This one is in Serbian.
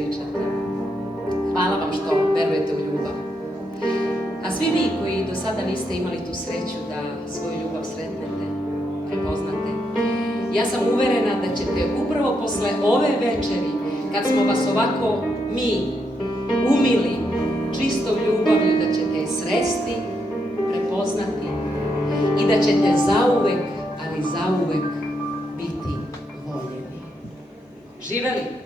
pričate. Hvala vam što verujete u ljubav. A svi vi koji do sada niste imali tu sreću da svoju ljubav sretnete, prepoznate, ja sam uverena da ćete upravo posle ove večeri, kad smo vas ovako mi umili čistom ljubavlju, da ćete je sresti, prepoznati i da ćete zauvek, ali zauvek biti voljeni. Živeli!